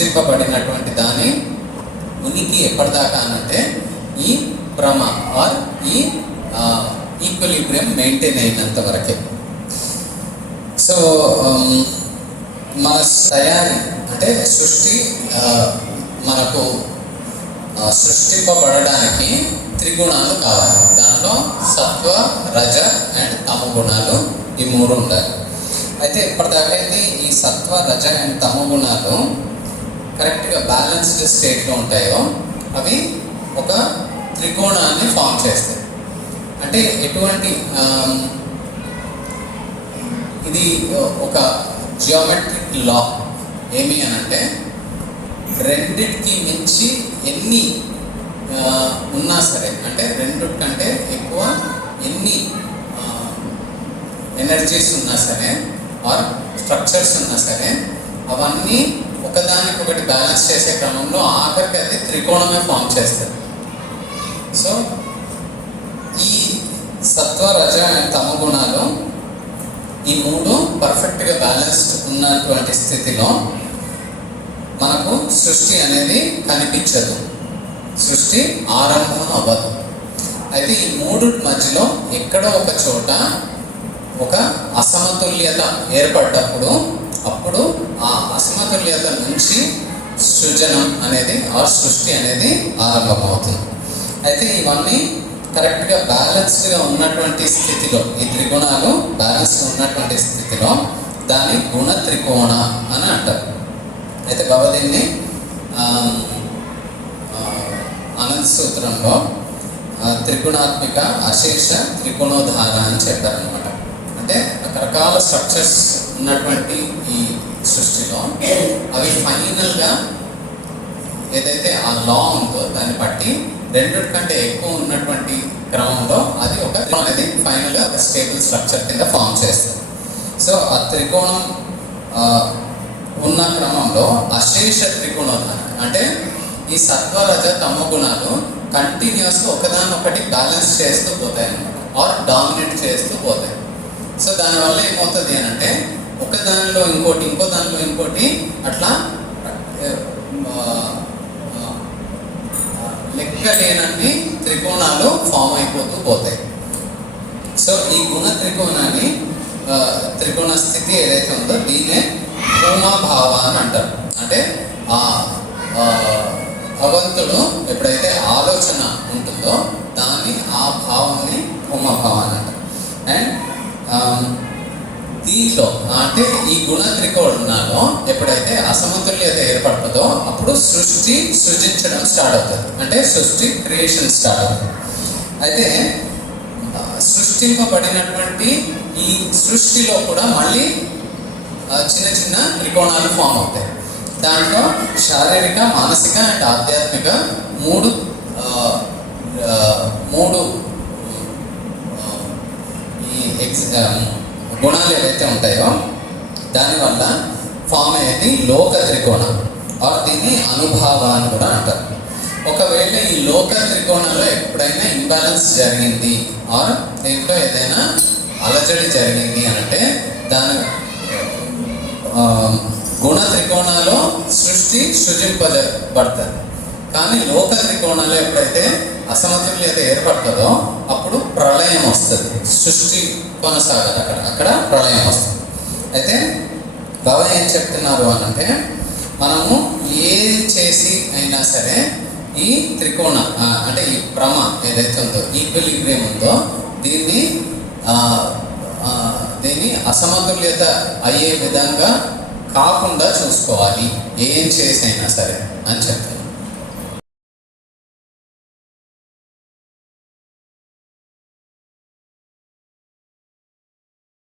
సృష్టింపబడినటువంటి దాని ఉనికి ఎప్పటిదాకా అనంటే ఈ భ్రమ ఆర్ ఈ ఈక్విలిబ్రియం మెయింటైన్ అయినంత వరకే. సో మన తయారీ అంటే సృష్టి మనకు సృష్టింపబడడానికి త్రిగుణాలు కావాలి. దాంట్లో సత్వ, రజ అండ్ తమ గుణాలు ఈ మూడు ఉండాలి. అయితే ఇప్పటిదాకా అయితే ఈ సత్వ, రజ అండ్ తమ గుణాలు కరెక్ట్గా బ్యాలెన్స్డ్ స్టేట్లో ఉంటాయో అవి ఒక త్రికోణాన్ని ఫామ్ చేస్తాయి. అంటే ఎటువంటి ఇది ఒక జియోమెట్రిక్ లా. ఏమి అని అంటే రెండిటికి మించి ఎన్ని ఉన్నా సరే, అంటే రెండిటి కంటే ఎక్కువ ఎన్ని ఎనర్జీస్ ఉన్నా సరే ఆర్ స్ట్రక్చర్స్ ఉన్నా సరే అవన్నీ ఒకదానికొకటి బ్యాలెన్స్ చేసే క్రమంలో ఆఖరికి అది త్రికోణమే ఫామ్ చేస్తుంది. సో ఈ సత్వ, రజ అండ్ తమ గుణాలు ఈ మూడు పర్ఫెక్ట్గా బ్యాలెన్స్డ్ ఉన్నటువంటి స్థితిలో మనకు సృష్టి అనేది కనిపించదు, సృష్టి ఆరంభం అవ్వదు. అయితే ఈ మూడు మధ్యలో ఎక్కడో ఒక చోట ఒక అసమతుల్యత ఏర్పడ్డప్పుడు అప్పుడు ఆ అసమతుల్యత నుంచి సృజనం అనేది ఆర్ సృష్టి అనేది ఆరంభమవుతుంది. అయితే ఇవన్నీ కరెక్ట్గా బ్యాలెన్స్డ్గా ఉన్నటువంటి స్థితిలో, ఈ త్రిగుణాలు బ్యాలెన్స్గా ఉన్నటువంటి స్థితిలో దాన్ని గుణ త్రికోణ అని అంటారు. అయితే భగవదీన్ని అనంత సూత్రంలో త్రిగుణాత్మిక అశేష త్రికోణోధార అని చెప్పారనమాట. అంటే రకరకాల స్ట్రక్చర్స్ ఉన్నటువంటి ఈ సృష్టిలో అవి ఫైనల్గా ఏదైతే ఆ లా ఉందో దాన్ని బట్టి రెండిటి కంటే ఎక్కువ ఉన్నటువంటి క్రమంలో అది ఒక అనేది ఫైనల్గా ఒక స్టేబుల్ స్ట్రక్చర్ కింద ఫామ్ చేస్తుంది. సో ఆ త్రికోణం ఉన్న క్రమంలో అశేష త్రికోణోధార అంటే ఈ సత్వ, రజ, తమ గుణాలు కంటిన్యూస్గా ఒకదానొకటి బ్యాలెన్స్ చేస్తూ పోతాయి అన్నమాట, ఆర్ డామినేట్ చేస్తూ పోతాయి. సో దానివల్ల ఏమవుతుంది అని అంటే ఒక దానిలో ఇంకోటి, ఇంకో దానిలో ఇంకోటి అట్లా లెక్క లేనన్ని త్రికోణాలు ఫామ్ అయిపోతూ పోతాయి. సో ఈ గుణ త్రికోణాన్ని త్రికోణ స్థితి ఏదైతే ఉందో దీన్నే భూమాభావ అని అంటారు. అంటే భగవంతుడు ఎప్పుడైతే ఆలోచన ఉంటుందో దాన్ని ఆ భావాన్ని భూమాభావ అని అంటారు. అండ్ దీంట్లో అంటే ఈ గుణ త్రికోణాల్లో ఎప్పుడైతే అసమతుల్యత ఏర్పడుతుందో అప్పుడు సృష్టి సృజించడం స్టార్ట్ అవుతుంది, అంటే సృష్టి క్రియేషన్ స్టార్ట్ అవుతుంది. అయితే సృష్టింపబడినటువంటి ఈ సృష్టిలో కూడా మళ్ళీ చిన్న చిన్న త్రికోణాలు ఫామ్ అవుతాయి. దాంట్లో శారీరక, మానసిక అండ్ ఆధ్యాత్మిక మూడు ఈ గుణాలు ఏవైతే ఉంటాయో దానివల్ల ఫామ్ అయ్యేది లోక త్రికోణం, ఆర్ దీన్ని అనుభావ అని కూడా అంటారు. ఒకవేళ ఈ లోక త్రికోణంలో ఎప్పుడైనా ఇంబ్యాలెన్స్ జరిగింది ఆర్ దీంట్లో ఏదైనా అలజడి జరిగింది అంటే దాని గుణ త్రికోణాల్లో సృష్టి సృజింపబడుతుంది. కానీ లోక త్రికోణాల్లో ఎప్పుడైతే అసమతుల్యత ఏర్పడుతుందో అప్పుడు ప్రళయం వస్తుంది, సృష్టి కొనసాగదు, అక్కడ ప్రళయం వస్తుంది. అయితే బాబా ఏం చెప్తున్నారు అని అంటే మనము ఏది చేసి అయినా సరే ఈ త్రికోణ అంటే ఈ భ్రమ ఏదైతే ఉందో, ఈక్విలిబ్రియం ఉందో దీన్ని అసమతుల్యత అయ్యే విధంగా కాకుండా చూసుకోవాలి ఏం చేసి అయినా సరే అని చెప్తారు.